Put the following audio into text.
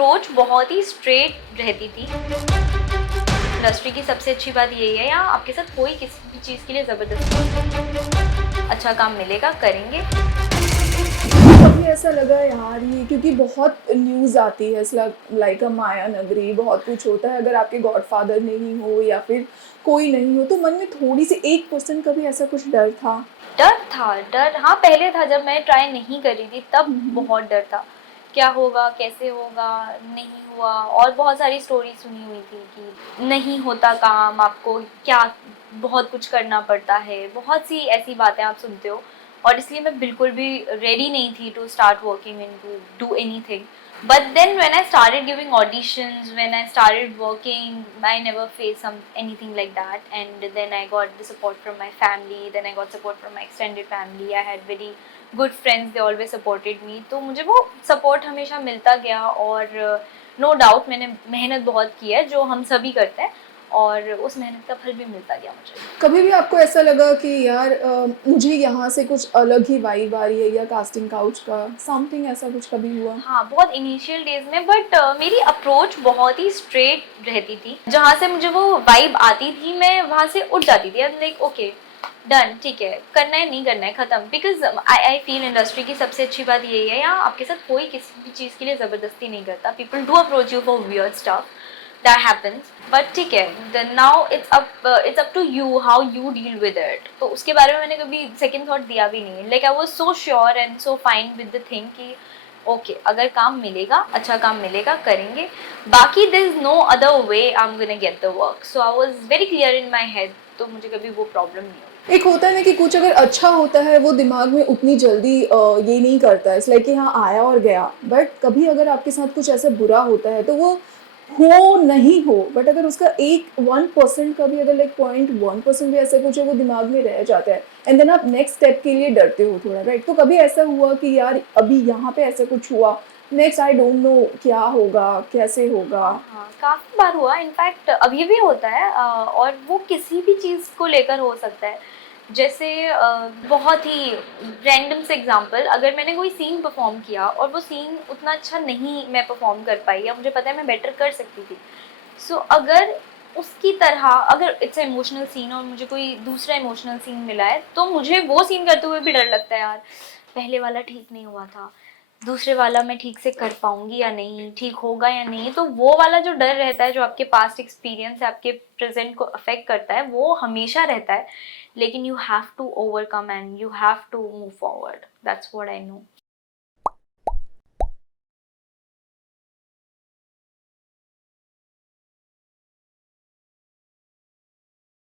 Approach बहुत ही straight रहती थी। इंडस्ट्री की सबसे अच्छी बात यही है, यहाँ आपके साथ कोई किसी भी चीज़ के लिए ज़बरदस्ती, अच्छा काम मिलेगा करेंगे। कभी ऐसा लगा यार ये क्योंकि बहुत न्यूज़ आती है लाइक अ माया नगरी बहुत कुछ होता है अगर आपके गॉडफादर नहीं हो या फिर कोई नहीं हो तो मन में थोड़ी सी 1% कभी ऐसा कुछ डर था। डर हाँ पहले था, जब मैं ट्राई नहीं करी थी तब हम्म। बहुत डर था। क्या होगा, कैसे होगा, नहीं हुआ, और बहुत सारी स्टोरी सुनी हुई थी कि नहीं होता काम, आपको क्या बहुत कुछ करना पड़ता है, बहुत सी ऐसी बातें आप सुनते हो। और इसलिए मैं बिल्कुल भी रेडी नहीं थी to start working in to do anything. But then when I started giving auditions, when I started working, I never faced anything like that. And then I got the support from my family, then I got support from my extended family. I had very good friends, they always supported me. तो मुझे वो support हमेशा मिलता गया, और no doubt मैंने मेहनत बहुत की है जो हम सभी करते हैं, और उस मेहनत का फल भी मिलता गया मुझे। कभी भी आपको ऐसा लगा कि यार मुझे यहाँ से कुछ अलग ही वाइब आ रही है या कास्टिंग काउच का समथिंग ऐसा कुछ कभी हुआ? हाँ, बहुत इनिशियल डेज में, बट मेरी अप्रोच बहुत ही स्ट्रेट रहती थी। जहाँ से मुझे वो वाइब आती थी मैं वहाँ से उठ जाती थी। लाइक ओके डन, ठीक है, करना है नहीं करना है खत्म। बिकॉज आई फील इंडस्ट्री की सबसे अच्छी बात यही है, यहाँ आपके साथ कोई किसी भी चीज़ के लिए ज़बरदस्ती नहीं करता। People do approach you for weird stuff, that happens, but ठीक है, now it's up to you how you deal with it. तो उसके बारे में मैंने कभी सेकेंड थॉट दिया भी नहीं। Like I was so sure and so fine with the thing कि ओके अगर काम मिलेगा, अच्छा काम मिलेगा करेंगे, बाकी there is no other way I am gonna get the work. So I was very clear in my head, तो मुझे कभी वो प्रॉब्लम नहीं हुई। एक होता है ना कि कुछ अगर अच्छा होता है वो दिमाग में उतनी जल्दी ये नहीं करता है इट्स लाइक कि हाँ आया और गया बट कभी अगर आपके साथ कुछ ऐसा बुरा होता है तो वो हो नहीं हो बट अगर उसका एक 1% का भी अगर लाइक 0.1% भी ऐसा कुछ है वो दिमाग में रह जाता है एंड देन आप नेक्स्ट स्टेप के लिए डरते हो थोड़ा राइट। तो कभी ऐसा हुआ कि यार अभी यहाँ पे ऐसा कुछ हुआ नेक्स्ट आई डोंट नो क्या होगा कैसे होगा? हाँ हाँ, काफ़ी बार हुआ, इनफैक्ट अभी भी होता है, और वो किसी भी चीज़ को लेकर हो सकता है। जैसे बहुत ही रैंडम से एग्जांपल, अगर मैंने कोई सीन परफॉर्म किया और वो सीन उतना अच्छा नहीं मैं परफॉर्म कर पाई, या मुझे पता है मैं बेटर कर सकती थी, सो अगर उसकी तरह अगर इट्स इमोशनल सीन और मुझे कोई दूसरा इमोशनल सीन मिला है, तो मुझे वो सीन करते हुए भी डर लगता है, यार पहले वाला ठीक नहीं हुआ था, दूसरे वाला मैं ठीक से कर पाऊंगी या नहीं, ठीक होगा या नहीं। तो वो वाला जो डर रहता है, जो आपके पास्ट एक्सपीरियंस है आपके प्रेजेंट को अफेक्ट करता है, वो हमेशा रहता है। लेकिन you have to overcome and you have to move forward, that's what I no.